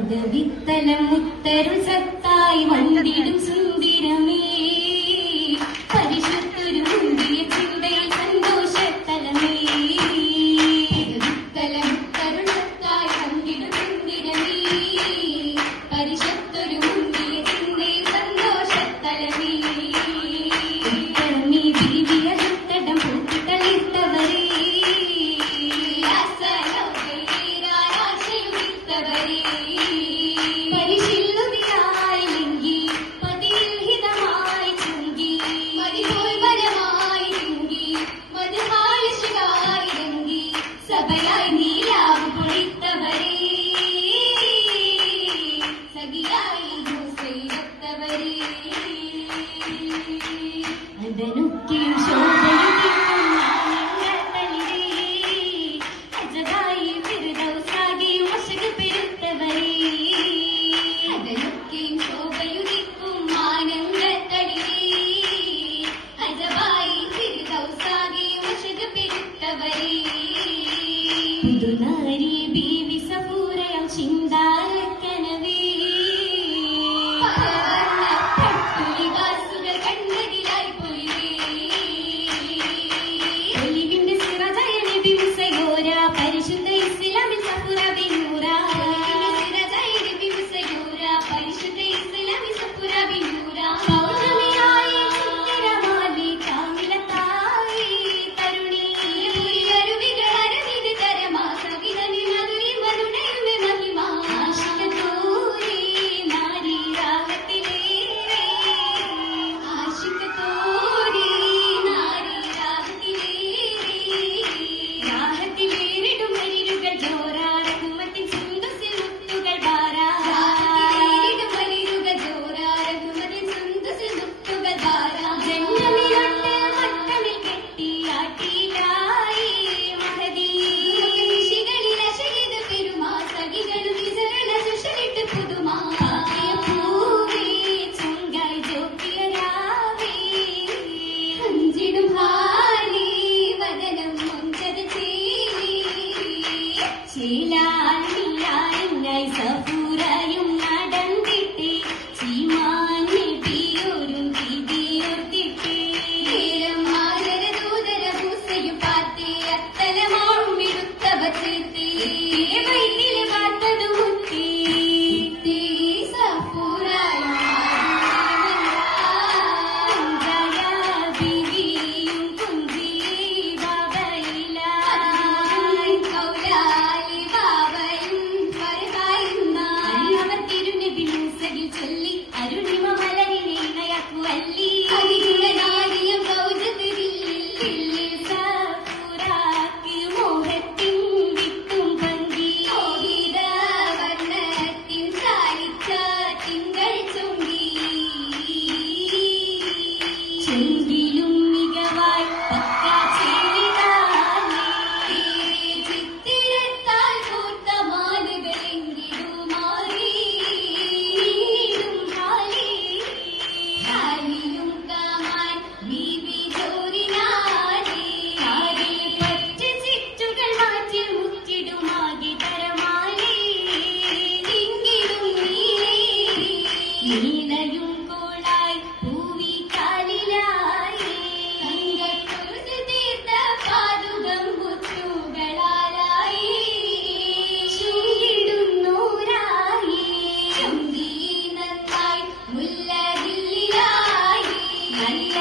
പദവിത്തലം മുത്തരു സത്തായി വന്നിടും സുന്ദരമേ പരിശുദ്ധൊരു മുന്തിയ ചിന്തയിൽ സന്തോഷത്തലമേ പദവിത്തലം മുത്തരു സത്തായി വന്നിടും സുന്ദരമേ പരിശുദ്ധൊരു മുന്തിയ ചിന്തയിൽ സന്തോഷത്തലമേ ഉത്തരമേ ദിവ്യ ഹൃത്തടം പൂത്തിത്തളിർത്തവരേ അതനൊക്കെയും അജതായി ഫിർദൗസാകെയും വശക് പെരുത്തവരേ അതനൊക്കെയും ശോഭയുദിക്കും ആനന്ദത്തളിരേ അജബായി ഫിർദൗസാകെയും വശക് പെരുത്തവരേ പുതുനാരി ബീവി സഫൂരയം ചിന്താലക്കനവേ പരിശുദ്ധ ഇസ്ലാമിൽ സഫുര ബിനൂറ പരിശുദ്ധ ഇസ്ലാമിൽ സഫുര ബിനൂറ പൗർണമിയായി സുന്ദരമാലി കാമിലത്തായി തരുണി അരുവികളരവിധ തരമാ സവിധനി മധുരി മധുണയുമെ മഹിമ ആശികത്തോരേ നാരി രാഗത്തിലേറെ ആശികത്തോരേ നാരി രാഗത്തിലേറെ സഫൂരയും നടന്നിട്ട് ചീമാനെ തീയൊരു വിധിയോർത്തിട്ട് ദൂതര പൂസയും പാത്തേ അത്തലമാവും വിടുത്തവ ചേർത്തേ വൈകില് വാർത്തതു മുത്തി സഫൂരായും ബിവിയും കുഞ്ചി ബാബയില കൗലാലി ബാബയും ചൊല്ലി അരുണിമ മലരിനെ ഇണയാക്കുവല്ലി അതിഗുണനാരിയം സഫൂറാക്ക് മോഹത്തിൻ വിത്തും പങ്കി വർണ്ണത്തിൻ സാരിച്ച തിങ്കൾ ചൊങ്കി ചൊങ്കിലും മികവായി പക്ക ചെയ്താലേ ചിത്തിരത്താൽ പൂർത്ത മാലുകളെങ്കിടുമാറി നീലയും കോളായി പൂവി കാലിലായി തീർത്ത പാതുകം മുത്തുകളായി ചൂയിടുന്നൂരായി ചുങ്കി നന്നായി മുല്ലകില്ലായി നല്ല